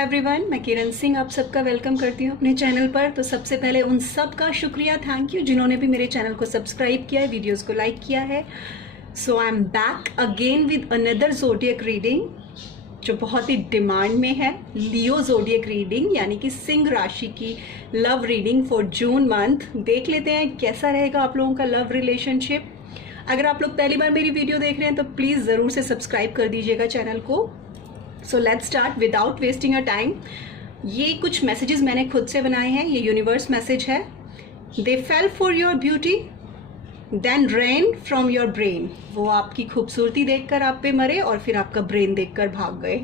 Everyone, मैं किरण सिंह आप सबका वेलकम करती हूँ अपने चैनल पर। तो सबसे पहले उन सब का शुक्रिया, थैंक यू जिन्होंने भी मेरे चैनल को सब्सक्राइब किया है, वीडियोस को लाइक किया है। So I am back again with another zodiac reading जो बहुत ही डिमांड में है। लियो ज़ोडिएक रीडिंग यानी कि सिंह राशि की love reading for June month. देख लेते हैं कैसा रहेगा आप लोगों का लव रिलेशनशिप। अगर आप लोग पहली बार मेरी वीडियो देख रहे हैं तो प्लीज़ ज़रूर से सब्सक्राइब कर दीजिएगा चैनल को। So let's start without wasting a time. ये कुछ मैसेजेस मैंने खुद से बनाए हैं, ये यूनिवर्स मैसेज है। They fell for your beauty then ran from your brain. वो आपकी खूबसूरती देखकर आप पे मरे और फिर आपका ब्रेन देखकर भाग गए।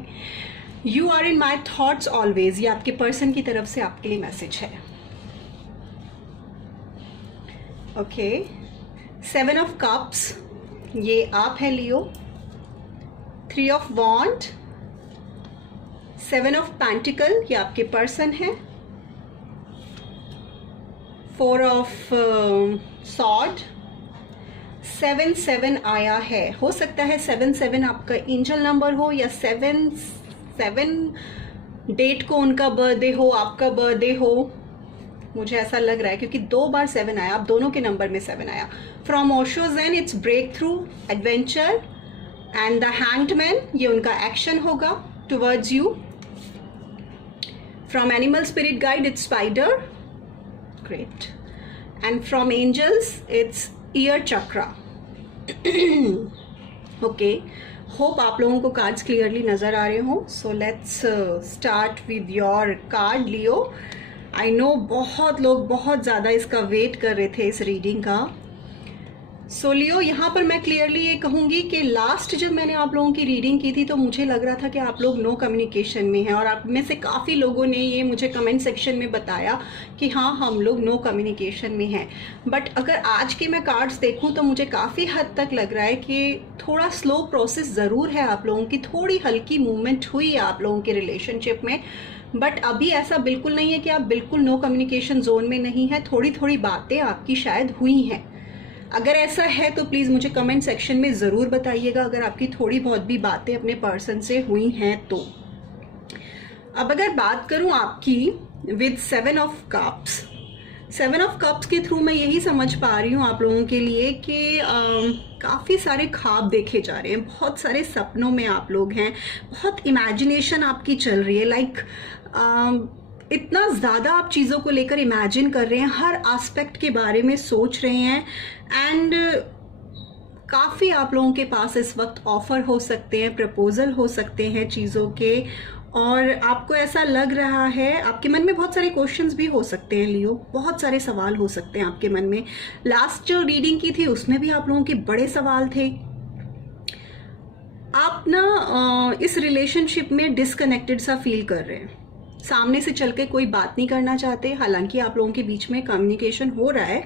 You are in my thoughts always, ये आपके पर्सन की तरफ से आपके लिए मैसेज है। ओके, 7 ऑफ कप्स, ये आप है लियो। 3 ऑफ वॉन्ड, 7 ऑफ पेंटिकल, ये आपके पर्सन है। 4 ऑफ सॉर्ड, 7 आया है। हो सकता है 7 आपका एंजल नंबर हो या 7 डेट को उनका बर्थडे हो, आपका बर्थडे हो। मुझे ऐसा लग रहा है क्योंकि 2 बार 7 आया, आप दोनों के नंबर में 7 आया। From Osho Zen it's breakthrough, adventure and the hanged man, ये उनका एक्शन होगा towards you. From animal spirit guide it's spider, great, and from angels it's ear chakra. Okay, hope आप लोगों को कार्ड्स क्लियरली नज़र आ रहे हो। So let's start with your card Leo. I know बहुत लोग बहुत ज़्यादा इसका वेट कर रहे थे इस रीडिंग का। सो लियो, यहाँ पर मैं क्लियरली ये कहूँगी कि लास्ट जब मैंने आप लोगों की रीडिंग की थी तो मुझे लग रहा था कि आप लोग नो कम्युनिकेशन में हैं, और आप में से काफ़ी लोगों ने ये मुझे कमेंट सेक्शन में बताया कि हाँ हम लोग नो कम्युनिकेशन में हैं। बट अगर आज के मैं कार्ड्स देखूँ तो मुझे काफ़ी हद तक लग रहा है कि थोड़ा स्लो प्रोसेस ज़रूर है आप लोगों की, थोड़ी हल्की मूवमेंट हुई है आप लोगों के रिलेशनशिप में। बट अभी ऐसा बिल्कुल नहीं है कि आप बिल्कुल नो कम्युनिकेशन जोन में नहीं है, थोड़ी थोड़ी बातें आपकी शायद हुई हैं। अगर ऐसा है तो प्लीज़ मुझे कमेंट सेक्शन में ज़रूर बताइएगा अगर आपकी थोड़ी बहुत भी बातें अपने पर्सन से हुई हैं तो। अब अगर बात करूं आपकी with 7 of cups, 7 of cups के थ्रू मैं यही समझ पा रही हूँ आप लोगों के लिए कि काफ़ी सारे ख्वाब देखे जा रहे हैं, बहुत सारे सपनों में आप लोग हैं, बहुत इमेजिनेशन आपकी चल रही है। लाइक इतना ज़्यादा आप चीज़ों को लेकर इमेजिन कर रहे हैं, हर एस्पेक्ट के बारे में सोच रहे हैं। एंड काफ़ी आप लोगों के पास इस वक्त ऑफ़र हो सकते हैं, प्रपोजल हो सकते हैं चीज़ों के, और आपको ऐसा लग रहा है आपके मन में बहुत सारे क्वेश्चंस भी हो सकते हैं लियो, बहुत सारे सवाल हो सकते हैं आपके मन में। लास्ट जो रीडिंग की थी उसमें भी आप लोगों के बड़े सवाल थे। आप ना इस रिलेशनशिप में डिसकनेक्टेड सा फील कर रहे हैं, सामने से चल के कोई बात नहीं करना चाहते। हालांकि आप लोगों के बीच में कम्युनिकेशन हो रहा है,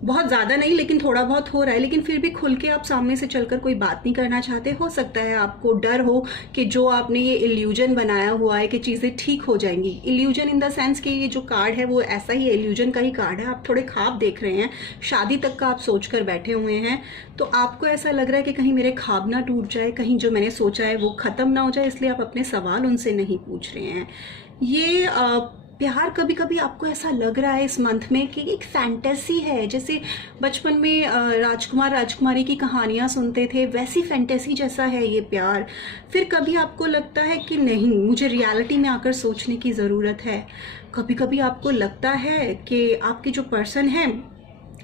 बहुत ज़्यादा नहीं लेकिन थोड़ा बहुत हो रहा है, लेकिन फिर भी खुल के आप सामने से चलकर कोई बात नहीं करना चाहते। हो सकता है आपको डर हो कि जो आपने ये इल्यूजन बनाया हुआ है कि चीज़ें ठीक हो जाएंगी। इल्यूजन इन द सेंस कि ये जो कार्ड है वो ऐसा ही इल्यूजन का ही कार्ड है। आप थोड़े ख्वाब देख रहे हैं, शादी तक का आप सोच कर बैठे हुए हैं, तो आपको ऐसा लग रहा है कि कहीं मेरे ख्वाब ना टूट जाए, कहीं जो मैंने सोचा है वो ख़त्म ना हो जाए, इसलिए आप अपने सवाल उनसे नहीं पूछ रहे हैं। ये प्यार कभी कभी आपको ऐसा लग रहा है इस मंथ में कि एक फैंटेसी है, जैसे बचपन में राजकुमार राजकुमारी की कहानियाँ सुनते थे, वैसी फैंटेसी जैसा है ये प्यार। फिर कभी आपको लगता है कि नहीं, मुझे रियलिटी में आकर सोचने की ज़रूरत है। कभी कभी आपको लगता है कि आपके जो पर्सन हैं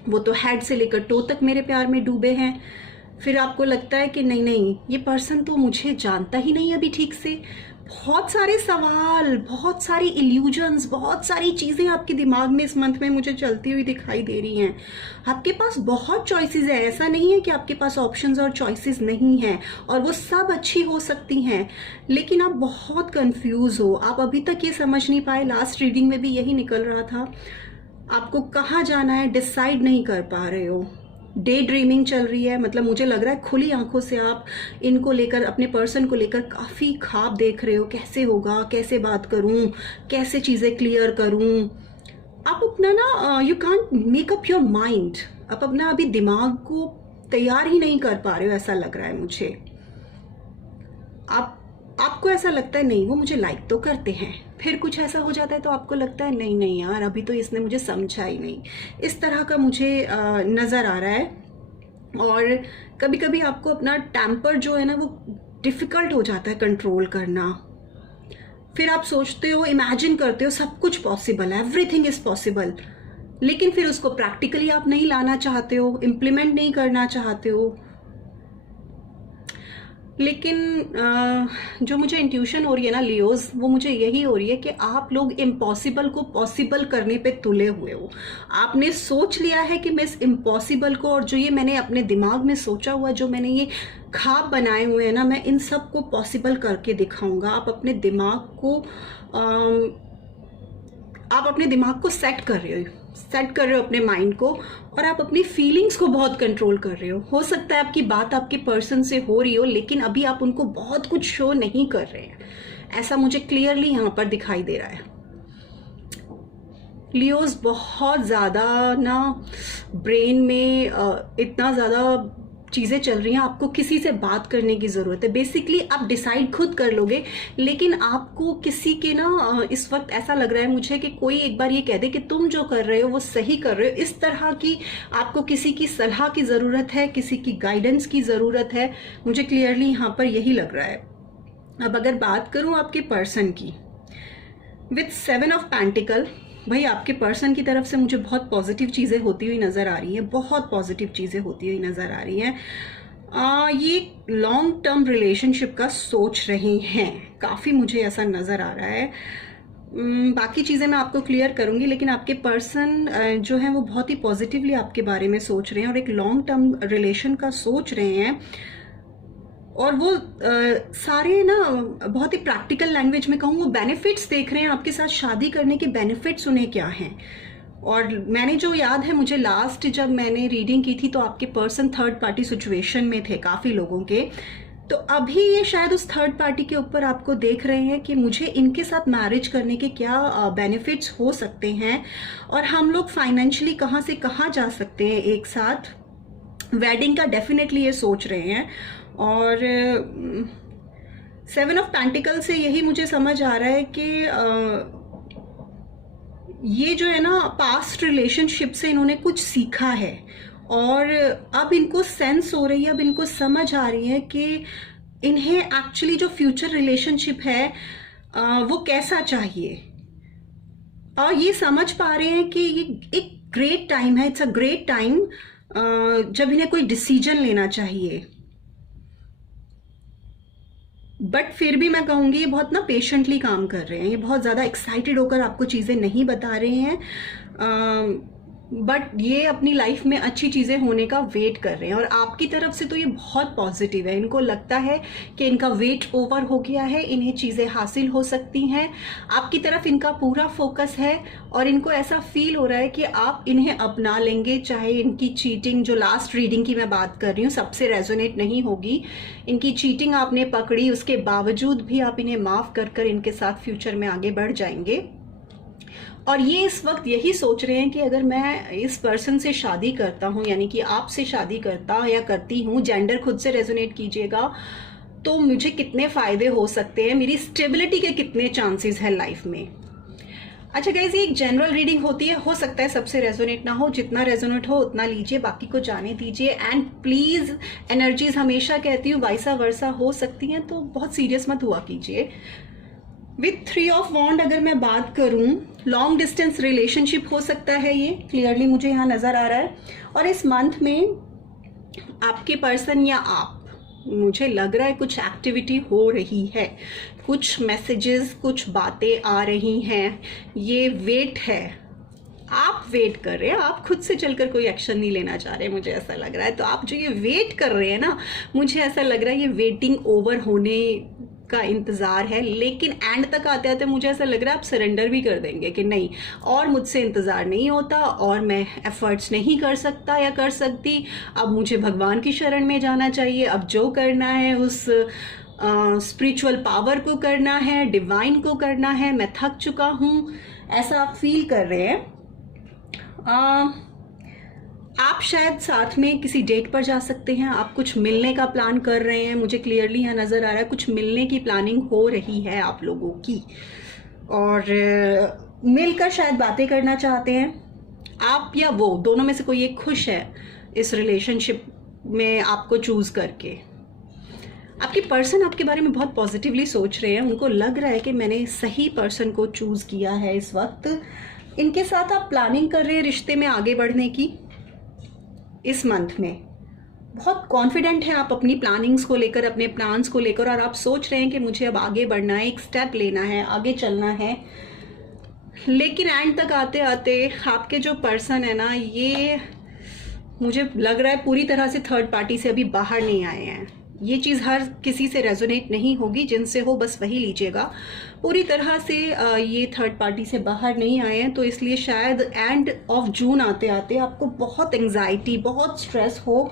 वो तो हेड से लेकर टो तक मेरे प्यार में डूबे हैं। फिर आपको लगता है कि नहीं नहीं, ये पर्सन तो मुझे जानता ही नहीं अभी ठीक से। बहुत सारे सवाल, बहुत सारी इल्यूजन्स, बहुत सारी चीज़ें आपके दिमाग में इस मंथ में मुझे चलती हुई दिखाई दे रही हैं। आपके पास बहुत चॉइसेस है, ऐसा नहीं है कि आपके पास ऑप्शंस और चॉइसेस नहीं हैं, और वो सब अच्छी हो सकती हैं, लेकिन आप बहुत कंफ्यूज हो। आप अभी तक ये समझ नहीं पाए, लास्ट रीडिंग में भी यही निकल रहा था, आपको कहाँ जाना है डिसाइड नहीं कर पा रहे हो। डे ड्रीमिंग चल रही है, मतलब मुझे लग रहा है खुली आंखों से आप इनको लेकर, अपने पर्सन को लेकर काफ़ी ख्वाब देख रहे हो। कैसे होगा, कैसे बात करूं, कैसे चीज़ें क्लियर करूं। आप अपना ना you can't make up your mind, आप अपना अभी दिमाग को तैयार ही नहीं कर पा रहे हो, ऐसा लग रहा है मुझे। आप आपको ऐसा लगता है नहीं वो मुझे लाइक तो करते हैं, फिर कुछ ऐसा हो जाता है तो आपको लगता है नहीं नहीं यार अभी तो इसने मुझे समझा ही नहीं, इस तरह का मुझे नज़र आ रहा है। और कभी कभी आपको अपना टेम्पर जो है ना वो डिफ़िकल्ट हो जाता है कंट्रोल करना। फिर आप सोचते हो, इमेजिन करते हो सब कुछ पॉसिबल है, एवरीथिंग इज़ पॉसिबल, लेकिन फिर उसको प्रैक्टिकली आप नहीं लाना चाहते हो, इम्प्लीमेंट नहीं करना चाहते हो। लेकिन जो मुझे इंट्यूशन हो रही है ना लियोज, वो मुझे यही हो रही है कि आप लोग इम्पॉसिबल को पॉसिबल करने पे तुले हुए हो। आपने सोच लिया है कि मैं इस इम्पॉसिबल को, और जो ये मैंने अपने दिमाग में सोचा हुआ, जो मैंने ये ख्वाब बनाए हुए हैं ना, मैं इन सब को पॉसिबल करके दिखाऊंगा। आप अपने दिमाग को सेट कर रहे हो अपने माइंड को, और आप अपनी फीलिंग्स को बहुत कंट्रोल कर रहे हो सकता है आपकी बात आपके पर्सन से हो रही हो, लेकिन अभी आप उनको बहुत कुछ शो नहीं कर रहे हैं, ऐसा मुझे क्लियरली यहाँ पर दिखाई दे रहा है। लियोस, बहुत ज़्यादा ना ब्रेन में इतना ज़्यादा चीज़ें चल रही हैं, आपको किसी से बात करने की ज़रूरत है। बेसिकली आप डिसाइड खुद कर लोगे, लेकिन आपको किसी के ना इस वक्त ऐसा लग रहा है मुझे कि कोई एक बार ये कह दे कि तुम जो कर रहे हो वो सही कर रहे हो। इस तरह की आपको किसी की सलाह की ज़रूरत है, किसी की गाइडेंस की ज़रूरत है, मुझे क्लियरली यहाँ पर यही लग रहा है। अब अगर बात करूँ आपके पर्सन की, विथ 7 ऑफ पेंटिकल, भाई आपके पर्सन की तरफ से मुझे बहुत पॉजिटिव चीज़ें होती हुई नज़र आ रही हैं, बहुत पॉजिटिव चीज़ें होती हुई नज़र आ रही हैं। ये लॉन्ग टर्म रिलेशनशिप का सोच रहे हैं, काफ़ी मुझे ऐसा नज़र आ रहा है। बाकी चीज़ें मैं आपको क्लियर करूंगी, लेकिन आपके पर्सन जो है वो बहुत ही पॉजिटिवली आपके बारे में सोच रहे हैं और एक लॉन्ग टर्म रिलेशन का सोच रहे हैं। और वो सारे ना बहुत ही प्रैक्टिकल लैंग्वेज में कहूँ, वो बेनिफिट्स देख रहे हैं आपके साथ शादी करने के बेनिफिट्स उन्हें क्या हैं। और मैंने जो याद है मुझे लास्ट जब मैंने रीडिंग की थी तो आपके पर्सन थर्ड पार्टी सिचुएशन में थे काफ़ी लोगों के, तो अभी ये शायद उस थर्ड पार्टी के ऊपर आपको देख रहे हैं कि मुझे इनके साथ मैरिज करने के क्या बेनिफिट्स हो सकते हैं और हम लोग फाइनेंशियली कहाँ से कहाँ जा सकते हैं एक साथ। वेडिंग का डेफिनेटली ये सोच रहे हैं। और 7 ऑफ पेंटिकल से यही मुझे समझ आ रहा है कि ये जो है ना पास्ट रिलेशनशिप से इन्होंने कुछ सीखा है और अब इनको सेंस हो रही है, अब इनको समझ आ रही है कि इन्हें एक्चुअली जो फ्यूचर रिलेशनशिप है वो कैसा चाहिए। और ये समझ पा रहे हैं कि ये एक ग्रेट टाइम है, इट्स अ ग्रेट टाइम जब इन्हें कोई डिसीजन लेना चाहिए। बट फिर भी मैं कहूँगी ये बहुत ना पेशेंटली काम कर रहे हैं, ये बहुत ज़्यादा एक्साइटेड होकर आपको चीज़ें नहीं बता रहे हैं, बट ये अपनी लाइफ में अच्छी चीज़ें होने का वेट कर रहे हैं। और आपकी तरफ से तो ये बहुत पॉजिटिव है, इनको लगता है कि इनका वेट ओवर हो गया है, इन्हें चीज़ें हासिल हो सकती हैं, आपकी तरफ इनका पूरा फोकस है और इनको ऐसा फील हो रहा है कि आप इन्हें अपना लेंगे, चाहे इनकी चीटिंग, जो लास्ट रीडिंग की मैं बात कर रही हूँ, सबसे रेजोनेट नहीं होगी। इनकी चीटिंग आपने पकड़ी, उसके बावजूद भी आप इन्हें माफ़ कर कर इनके साथ फ्यूचर में आगे बढ़ जाएंगे। और ये इस वक्त यही सोच रहे हैं कि अगर मैं इस पर्सन से शादी करता हूँ, यानी कि आपसे शादी करता या करती हूँ, जेंडर खुद से रेजोनेट कीजिएगा, तो मुझे कितने फ़ायदे हो सकते हैं, मेरी स्टेबिलिटी के कितने चांसेस हैं लाइफ में। अच्छा गाइज, ये एक जनरल रीडिंग होती है, हो सकता है सबसे रेजोनेट ना हो, जितना रेजोनेट हो उतना लीजिए, बाकी को जाने दीजिए। एंड प्लीज़, एनर्जीज हमेशा कहती हूँ वाइसा वर्सा हो सकती हैं, तो बहुत सीरियस मत हुआ कीजिए। विथ 3 ऑफ वॉन्ड अगर मैं बात करूं, लॉन्ग डिस्टेंस रिलेशनशिप हो सकता है, ये क्लियरली मुझे यहाँ नज़र आ रहा है। और इस मंथ में आपके पर्सन या आप, मुझे लग रहा है कुछ एक्टिविटी हो रही है, कुछ मैसेजेस, कुछ बातें आ रही हैं, ये वेट है, आप वेट कर रहे हैं, आप खुद से चलकर कोई एक्शन नहीं लेना चाह रहे, मुझे ऐसा लग रहा है। तो आप जो ये वेट कर रहे हैं ना, मुझे ऐसा लग रहा है ये वेटिंग ओवर होने का इंतज़ार है, लेकिन एंड तक आते आते मुझे ऐसा लग रहा है आप सरेंडर भी कर देंगे कि नहीं और मुझसे इंतज़ार नहीं होता और मैं एफर्ट्स नहीं कर सकता या कर सकती, अब मुझे भगवान की शरण में जाना चाहिए, अब जो करना है उस स्पिरिचुअल पावर को करना है, डिवाइन को करना है, मैं थक चुका हूँ, ऐसा आप फील कर रहे हैं। आप शायद साथ में किसी डेट पर जा सकते हैं, आप कुछ मिलने का प्लान कर रहे हैं, मुझे क्लियरली यहाँ नज़र आ रहा है कुछ मिलने की प्लानिंग हो रही है आप लोगों की, और मिलकर शायद बातें करना चाहते हैं। आप या वो दोनों में से कोई एक खुश है इस रिलेशनशिप में आपको चूज करके। आपकी पर्सन आपके बारे में बहुत पॉजिटिवली सोच रहे हैं, उनको लग रहा है कि मैंने सही पर्सन को चूज किया है इस वक्त। इनके साथ आप प्लानिंग कर रहे हैं रिश्ते में आगे बढ़ने की इस मंथ में। बहुत कॉन्फिडेंट हैं आप अपनी प्लानिंग्स को लेकर, अपने प्लान्स को लेकर, और आप सोच रहे हैं कि मुझे अब आगे बढ़ना है, एक स्टेप लेना है, आगे चलना है। लेकिन एंड तक आते आते आपके जो पर्सन है ना, ये मुझे लग रहा है पूरी तरह से थर्ड पार्टी से अभी बाहर नहीं आए हैं। ये चीज़ हर किसी से रेजोनेट नहीं होगी, जिनसे हो बस वही लीजिएगा। पूरी तरह से ये थर्ड पार्टी से बाहर नहीं आए हैं, तो इसलिए शायद एंड ऑफ जून आते आते आपको बहुत एंग्जाइटी, बहुत स्ट्रेस हो,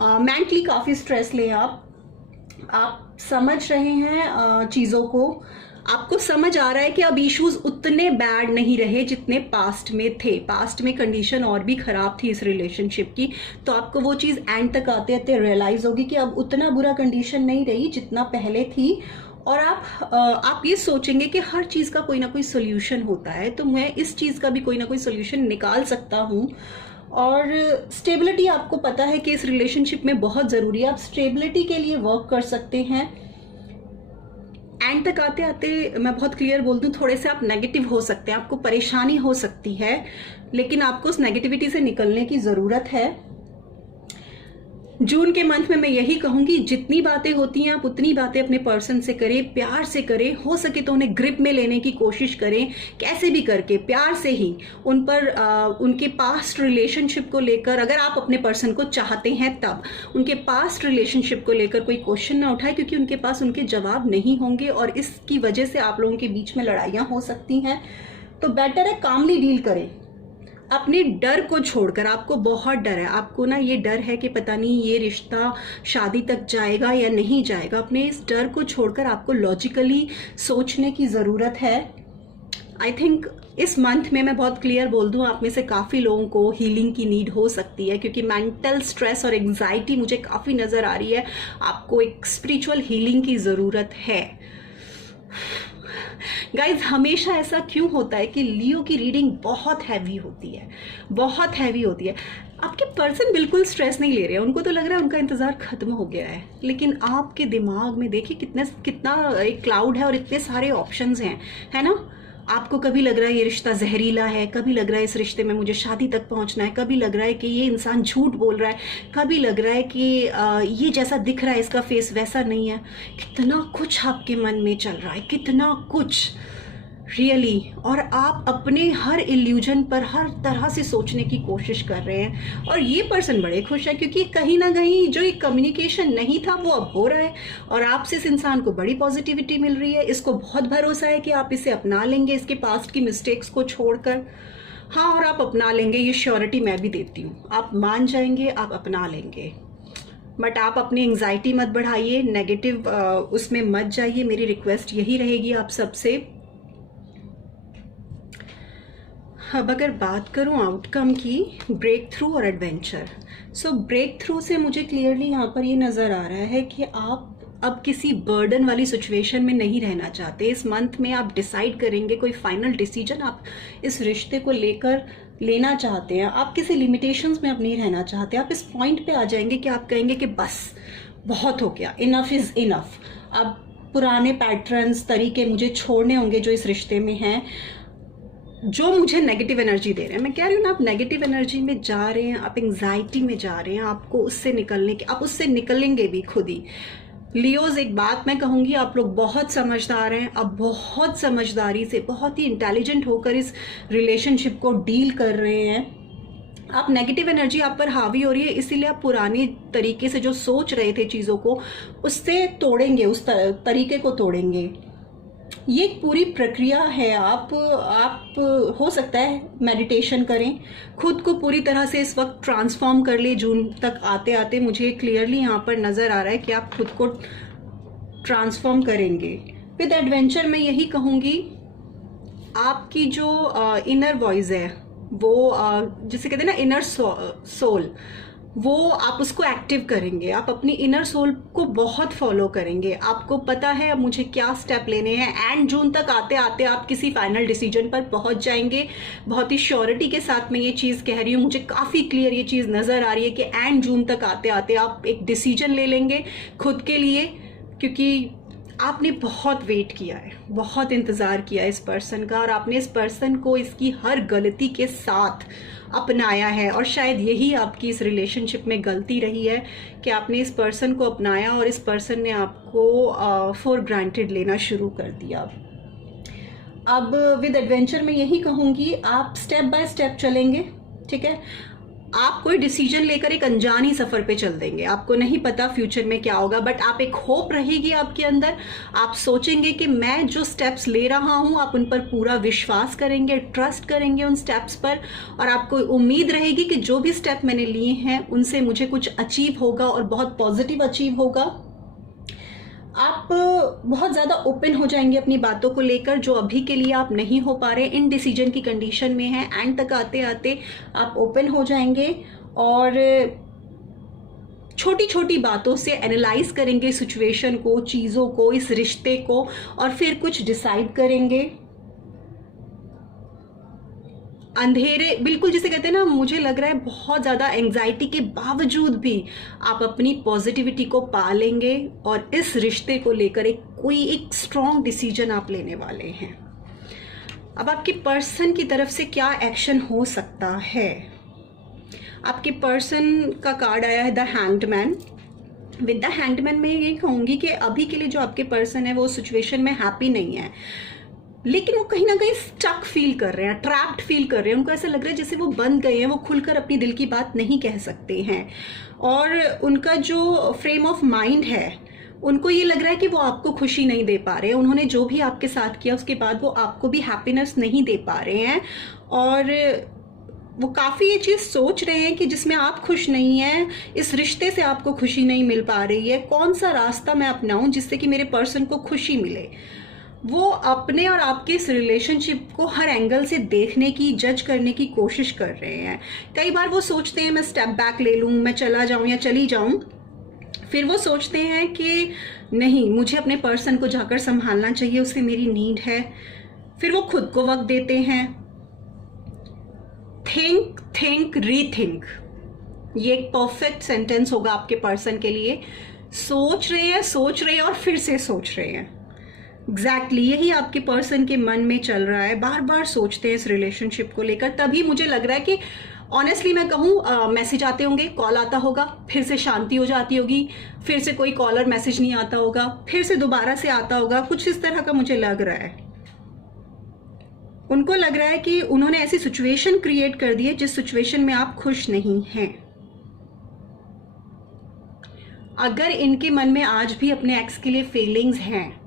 मेंटली काफ़ी स्ट्रेस ले आप समझ रहे हैं चीज़ों को। आपको समझ आ रहा है कि अब इश्यूज उतने बैड नहीं रहे जितने पास्ट में थे। पास्ट में कंडीशन और भी खराब थी इस रिलेशनशिप की, तो आपको वो चीज़ एंड तक आते आते रियलाइज होगी कि अब उतना बुरा कंडीशन नहीं रही जितना पहले थी। और आप ये सोचेंगे कि हर चीज़ का कोई ना कोई सोल्यूशन होता है, तो मैं इस चीज़ का भी कोई ना कोई सोल्यूशन निकाल सकता हूँ। और स्टेबिलिटी आपको पता है कि इस रिलेशनशिप में बहुत ज़रूरी है, आप स्टेबिलिटी के लिए वर्क कर सकते हैं। एंड तक आते आते मैं बहुत क्लियर बोल दूं, थोड़े से आप नेगेटिव हो सकते हैं, आपको परेशानी हो सकती है, लेकिन आपको उस नेगेटिविटी से निकलने की ज़रूरत है। जून के मंथ में मैं यही कहूंगी, जितनी बातें होती हैं आप उतनी बातें अपने पर्सन से करें, प्यार से करें, हो सके तो उन्हें ग्रिप में लेने की कोशिश करें, कैसे भी करके प्यार से ही उन पर उनके पास्ट रिलेशनशिप को लेकर, अगर आप अपने पर्सन को चाहते हैं तब उनके पास्ट रिलेशनशिप को लेकर कोई क्वेश्चन ना उठाए, क्योंकि उनके पास उनके जवाब नहीं होंगे और इसकी वजह से आप लोगों के बीच में लड़ाइयाँ हो सकती हैं। तो बेटर है कामली डील करें अपने डर को छोड़कर। आपको बहुत डर है, आपको ना ये डर है कि पता नहीं ये रिश्ता शादी तक जाएगा या नहीं जाएगा। अपने इस डर को छोड़कर आपको लॉजिकली सोचने की ज़रूरत है। आई थिंक इस मंथ में मैं बहुत क्लियर बोल दूं, आप में से काफ़ी लोगों को हीलिंग की नीड हो सकती है, क्योंकि मेंटल स्ट्रेस और एंग्जाइटी मुझे काफ़ी नज़र आ रही है। आपको एक स्पिरिचुअल हीलिंग की ज़रूरत है। गाइज, हमेशा ऐसा क्यों होता है कि लियो की रीडिंग बहुत हैवी होती है, बहुत हैवी होती है। आपके पर्सन बिल्कुल स्ट्रेस नहीं ले रहे हैं, उनको तो लग रहा है उनका इंतज़ार खत्म हो गया है, लेकिन आपके दिमाग में देखिए कितना एक क्लाउड है और इतने सारे ऑप्शंस हैं, है ना। आपको कभी लग रहा है ये रिश्ता जहरीला है, कभी लग रहा है इस रिश्ते में मुझे शादी तक पहुंचना है, कभी लग रहा है कि ये इंसान झूठ बोल रहा है, कभी लग रहा है कि ये जैसा दिख रहा है इसका फेस वैसा नहीं है। कितना कुछ आपके मन में चल रहा है, कितना कुछ रियली और आप अपने हर इल्यूजन पर हर तरह से सोचने की कोशिश कर रहे हैं। और ये पर्सन बड़े खुश है, क्योंकि कहीं ना कहीं जो एक कम्युनिकेशन नहीं था वो अब हो रहा है और आपसे इस इंसान को बड़ी पॉजिटिविटी मिल रही है। इसको बहुत भरोसा है कि आप इसे अपना लेंगे, इसके पास्ट की मिस्टेक्स को छोड़कर। हाँ, और आप अपना लेंगे, ये श्योरिटी मैं भी देती हूँ। आप मान जाएंगे, आप अपना लेंगे, बट आप अपनी एंग्जाइटी मत बढ़ाइए, नेगेटिव उसमें मत जाइए। मेरी रिक्वेस्ट यही रहेगी आप सबसे। अब अगर बात करूं आउटकम की, ब्रेक थ्रू और एडवेंचर। सो ब्रेक थ्रू से मुझे क्लियरली यहाँ पर ये नज़र आ रहा है कि आप अब किसी बर्डन वाली सिचुएशन में नहीं रहना चाहते। इस मंथ में आप डिसाइड करेंगे, कोई फाइनल डिसीजन आप इस रिश्ते को लेकर लेना चाहते हैं। आप किसी लिमिटेशंस में अब नहीं रहना चाहते। आप इस पॉइंट पे आ जाएंगे कि आप कहेंगे कि बस बहुत हो गया, इनफ इज़ इनफ। अब पुराने पैटर्न्स, तरीके मुझे छोड़ने होंगे जो इस रिश्ते में हैं, जो मुझे नेगेटिव एनर्जी दे रहे हैं। मैं कह रही हूँ ना, आप नेगेटिव एनर्जी में जा रहे हैं, आप एंग्जाइटी में जा रहे हैं, आपको उससे निकलने की, आप उससे निकलेंगे भी खुद ही। लियोज, एक बात मैं कहूँगी, आप लोग बहुत समझदार हैं, अब बहुत समझदारी से, बहुत ही इंटेलिजेंट होकर इस रिलेशनशिप को डील कर रहे हैं। आप नेगेटिव एनर्जी आप पर हावी हो रही है, इसीलिए आप पुराने तरीके से जो सोच रहे थे चीज़ों को, उससे तोड़ेंगे, उस तरीके को तोड़ेंगे। ये एक पूरी प्रक्रिया है। आप हो सकता है मेडिटेशन करें, खुद को पूरी तरह से इस वक्त ट्रांसफॉर्म कर ले। जून तक आते आते मुझे क्लियरली यहाँ पर नज़र आ रहा है कि आप खुद को ट्रांसफॉर्म करेंगे। विद एडवेंचर मैं यही कहूँगी, आपकी जो इनर वॉइस है वो जिसे कहते हैं ना इनर सोल, वो आप उसको एक्टिव करेंगे। आप अपनी इनर सोल को बहुत फॉलो करेंगे। आपको पता है अब मुझे क्या स्टेप लेने हैं। एंड जून तक आते आते आप किसी फाइनल डिसीजन पर पहुंच जाएंगे। बहुत ही श्योरिटी के साथ मैं ये चीज़ कह रही हूँ, मुझे काफ़ी क्लियर ये चीज़ नज़र आ रही है कि एंड जून तक आते आते आप एक डिसीजन ले लेंगे खुद के लिए, क्योंकि आपने बहुत वेट किया है, बहुत इंतज़ार किया इस पर्सन का, और आपने इस पर्सन को इसकी हर गलती के साथ अपनाया है। और शायद यही आपकी इस रिलेशनशिप में गलती रही है कि आपने इस पर्सन को अपनाया और इस पर्सन ने आपको फॉर ग्रांटेड लेना शुरू कर दिया। अब विद एडवेंचर मैं यही कहूँगी, आप स्टेप बाय स्टेप चलेंगे, ठीक है। आप कोई डिसीजन लेकर एक अनजानी सफर पे चल देंगे, आपको नहीं पता फ्यूचर में क्या होगा, बट आप एक होप रहेगी आपके अंदर। आप सोचेंगे कि मैं जो स्टेप्स ले रहा हूं, आप उन पर पूरा विश्वास करेंगे, ट्रस्ट करेंगे उन स्टेप्स पर, और आपको उम्मीद रहेगी कि जो भी स्टेप मैंने लिए हैं उनसे मुझे कुछ अचीव होगा और बहुत पॉजिटिव अचीव होगा। आप बहुत ज़्यादा ओपन हो जाएंगे अपनी बातों को लेकर, जो अभी के लिए आप नहीं हो पा रहे, इन डिसीजन की कंडीशन में हैं। एंड तक आते आते आप ओपन हो जाएंगे और छोटी छोटी बातों से एनालाइज करेंगे सिचुएशन को, चीज़ों को, इस रिश्ते को, और फिर कुछ डिसाइड करेंगे। अंधेरे बिल्कुल जिसे कहते हैं ना, मुझे लग रहा है बहुत ज़्यादा एंग्जाइटी के बावजूद भी आप अपनी पॉजिटिविटी को पा लेंगे और इस रिश्ते को लेकर एक स्ट्रॉन्ग डिसीजन आप लेने वाले हैं। अब आपके पर्सन की तरफ से क्या एक्शन हो सकता है? आपके पर्सन का कार्ड आया है the hanged man. With the hanged man मैं ये कहूँगी कि अभी के लिए जो आपके पर्सन है वो सिचुएशन में हैप्पी नहीं है, लेकिन वो कहीं ना कहीं स्टक फील कर रहे हैं, ट्रैप्ड फील कर रहे हैं। उनको ऐसा लग रहा है जैसे वो बंद गए हैं, वो खुलकर अपनी दिल की बात नहीं कह सकते हैं। और उनका जो फ्रेम ऑफ माइंड है, उनको ये लग रहा है कि वो आपको खुशी नहीं दे पा रहे हैं। उन्होंने जो भी आपके साथ किया उसके बाद वो आपको भी हैप्पीनेस नहीं दे पा रहे हैं, और वो काफ़ी ये चीज़ सोच रहे हैं कि जिसमें आप खुश नहीं हैं, इस रिश्ते से आपको खुशी नहीं मिल पा रही है। कौन सा रास्ता मैं अपनाऊं जिससे कि मेरे पर्सन को खुशी मिले? वो अपने और आपके इस रिलेशनशिप को हर एंगल से देखने की, जज करने की कोशिश कर रहे हैं। कई बार वो सोचते हैं मैं स्टेप बैक ले लूँ, मैं चला जाऊँ या चली जाऊँ। फिर वो सोचते हैं कि नहीं, मुझे अपने पर्सन को जाकर संभालना चाहिए, उससे मेरी नीड है। फिर वो खुद को वक्त देते हैं। थिंक रीथिंक, ये एक परफेक्ट सेंटेंस होगा आपके पर्सन के लिए। सोच रहे हैं और फिर से सोच रहे हैं। एग्जैक्टली यही आपके पर्सन के मन में चल रहा है। बार बार सोचते हैं इस रिलेशनशिप को लेकर। तभी मुझे लग रहा है कि ऑनेस्टली मैं कहूँ, मैसेज आते होंगे, कॉल आता होगा, फिर से शांति हो जाती होगी, फिर से कोई कॉलर मैसेज नहीं आता होगा, फिर से दोबारा से आता होगा। कुछ इस तरह का मुझे लग रहा है। उनको लग रहा है कि उन्होंने ऐसी सिचुएशन क्रिएट कर दी है जिस सिचुएशन में आप खुश नहीं हैं। अगर इनके मन में आज भी अपने एक्स के लिए फीलिंग्स हैं,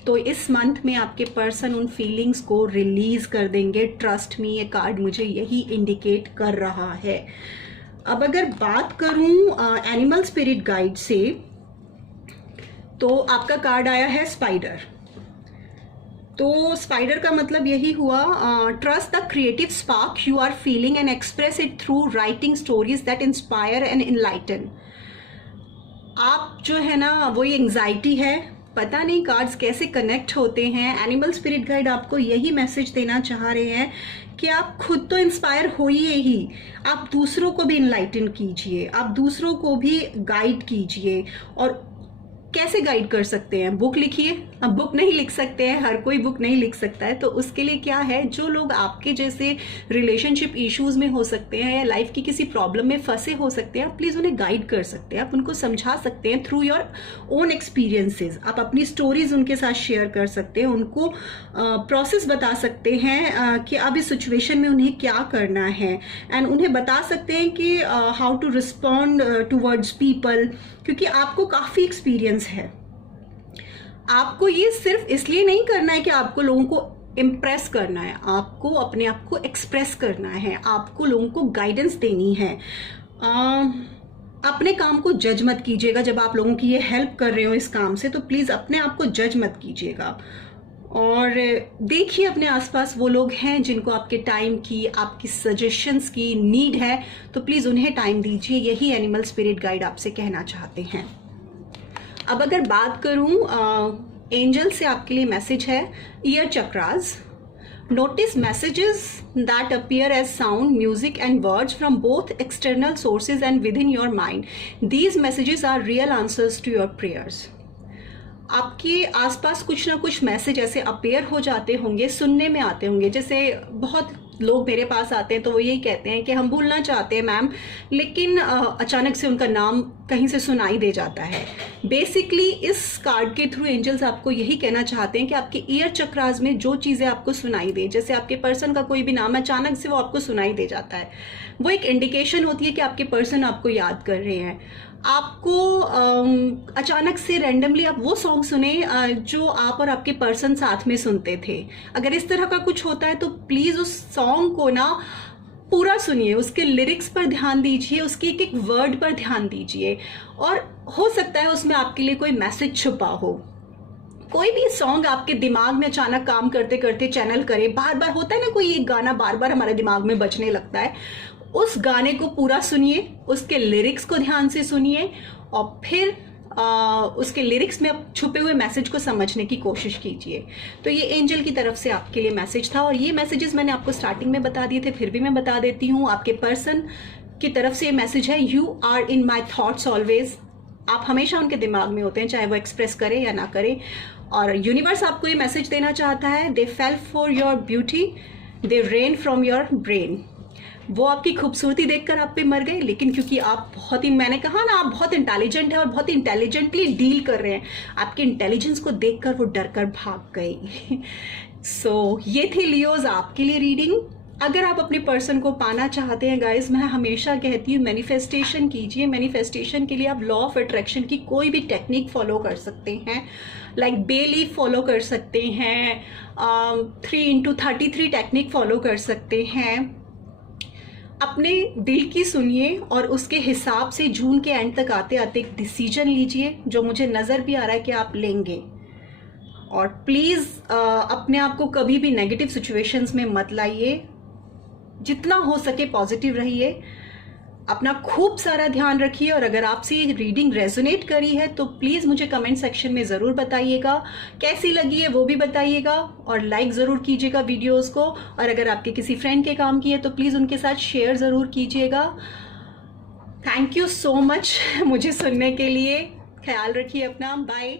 तो इस मंथ में आपके पर्सन उन फीलिंग्स को रिलीज कर देंगे। ट्रस्ट मी, ये कार्ड मुझे यही इंडिकेट कर रहा है। अब अगर बात करूं एनिमल स्पिरिट गाइड से, तो आपका कार्ड आया है स्पाइडर। तो स्पाइडर का मतलब यही हुआ, trust the creative spark you are feeling and express it through writing stories that inspire and enlighten. आप जो है ना, वो ये एंग्जाइटी है, पता नहीं कार्ड्स कैसे कनेक्ट होते हैं। एनिमल स्पिरिट गाइड आपको यही मैसेज देना चाह रहे हैं कि आप खुद तो इंस्पायर होइए ही, आप दूसरों को भी इनलाइटन कीजिए, आप दूसरों को भी गाइड कीजिए। और कैसे गाइड कर सकते हैं? बुक लिखिए। अब बुक नहीं लिख सकते हैं, हर कोई बुक नहीं लिख सकता है, तो उसके लिए क्या है, जो लोग आपके जैसे रिलेशनशिप इश्यूज में हो सकते हैं या लाइफ की किसी प्रॉब्लम में फंसे हो सकते हैं, आप प्लीज उन्हें गाइड कर सकते हैं, आप उनको समझा सकते हैं थ्रू योर ओन एक्सपीरियंसेस। आप अपनी स्टोरीज उनके साथ शेयर कर सकते हैं, उनको प्रोसेस बता सकते हैं कि अब इस सिचुएशन में उन्हें क्या करना है, एंड उन्हें बता सकते हैं कि how to respond towards people, क्योंकि आपको काफ़ी एक्सपीरियंस है। आपको ये सिर्फ इसलिए नहीं करना है कि आपको लोगों को इम्प्रेस करना है, आपको अपने आप को एक्सप्रेस करना है, आपको लोगों को गाइडेंस देनी है। अपने काम को जज मत कीजिएगा। जब आप लोगों की ये हेल्प कर रहे हो इस काम से, तो प्लीज़ अपने आप को जज मत कीजिएगा। और देखिए अपने आसपास वो लोग हैं जिनको आपके टाइम की, आपकी सजेशंस की नीड है, तो प्लीज़ उन्हें टाइम दीजिए। यही एनिमल स्पिरिट गाइड आपसे कहना चाहते हैं। अब अगर बात करूं एंजल से आपके लिए मैसेज है year chakras. Notice messages that appear as sound, music and words from both external sources and within your mind. These messages are real answers to your prayers. आपके आसपास कुछ ना कुछ मैसेज ऐसे अपेयर हो जाते होंगे, सुनने में आते होंगे। जैसे बहुत लोग मेरे पास आते हैं तो वो यही कहते हैं कि हम भूलना चाहते हैं मैम, लेकिन अचानक से उनका नाम कहीं से सुनाई दे जाता है। बेसिकली इस कार्ड के थ्रू एंजल्स आपको यही कहना चाहते हैं कि आपके ईयर चक्रास में जो चीज़ें आपको सुनाई दे, जैसे आपके पर्सन का कोई भी नाम अचानक से वो आपको सुनाई दे जाता है, वो एक इंडिकेशन होती है कि आपके पर्सन आपको याद कर रहे हैं। आपको अचानक से रैंडमली आप वो सॉन्ग सुने जो आप और आपके पर्सन साथ में सुनते थे। अगर इस तरह का कुछ होता है तो प्लीज़ उस सॉन्ग को ना पूरा सुनिए, उसके लिरिक्स पर ध्यान दीजिए, उसके एक एक वर्ड पर ध्यान दीजिए, और हो सकता है उसमें आपके लिए कोई मैसेज छुपा हो। कोई भी सॉन्ग आपके दिमाग में अचानक काम करते करते चैनल करे, बार बार होता है ना, कोई एक गाना बार बार हमारे दिमाग में बजने लगता है, उस गाने को पूरा सुनिए, उसके लिरिक्स को ध्यान से सुनिए और फिर उसके लिरिक्स में छुपे हुए मैसेज को समझने की कोशिश कीजिए। तो ये एंजल की तरफ से आपके लिए मैसेज था, और ये मैसेजेस मैंने आपको स्टार्टिंग में बता दिए थे, फिर भी मैं बता देती हूँ। आपके पर्सन की तरफ से ये मैसेज है, you are in my thoughts always. आप हमेशा उनके दिमाग में होते हैं, चाहे वो एक्सप्रेस करें या ना करें। और यूनिवर्स आपको ये मैसेज देना चाहता है, they fell for your beauty, they ran from your brain. वो आपकी खूबसूरती देखकर आप पे मर गए, लेकिन क्योंकि आप बहुत ही, मैंने कहा ना, आप बहुत इंटेलिजेंट है और बहुत इंटेलिजेंटली डील कर रहे हैं, आपके इंटेलिजेंस को देखकर वो डर कर भाग गई। सो ये थी लियोज आपके लिए रीडिंग। अगर आप अपने पर्सन को पाना चाहते हैं गाइस, मैं हमेशा कहती हूँ मैनिफेस्टेशन कीजिए। मैनिफेस्टेशन के लिए आप लॉ ऑफ अट्रैक्शन की कोई भी टेक्निक फॉलो कर सकते हैं, लाइक बे लीफ फॉलो कर सकते हैं, 3x33 टेक्निक फॉलो कर सकते हैं। अपने दिल की सुनिए और उसके हिसाब से जून के एंड तक आते आते एक डिसीजन लीजिए, जो मुझे नज़र भी आ रहा है कि आप लेंगे। और प्लीज़ अपने आप को कभी भी नेगेटिव सिचुएशंस में मत लाइए, जितना हो सके पॉजिटिव रहिए, अपना खूब सारा ध्यान रखिए। और अगर आपसे ये रीडिंग रेजोनेट करी है तो प्लीज़ मुझे कमेंट सेक्शन में ज़रूर बताइएगा, कैसी लगी है वो भी बताइएगा, और लाइक ज़रूर कीजिएगा वीडियोस को। और अगर आपके किसी फ्रेंड के काम की है तो प्लीज़ उनके साथ शेयर ज़रूर कीजिएगा। थैंक यू सो मच मुझे सुनने के लिए। ख्याल रखिए अपना, बाय।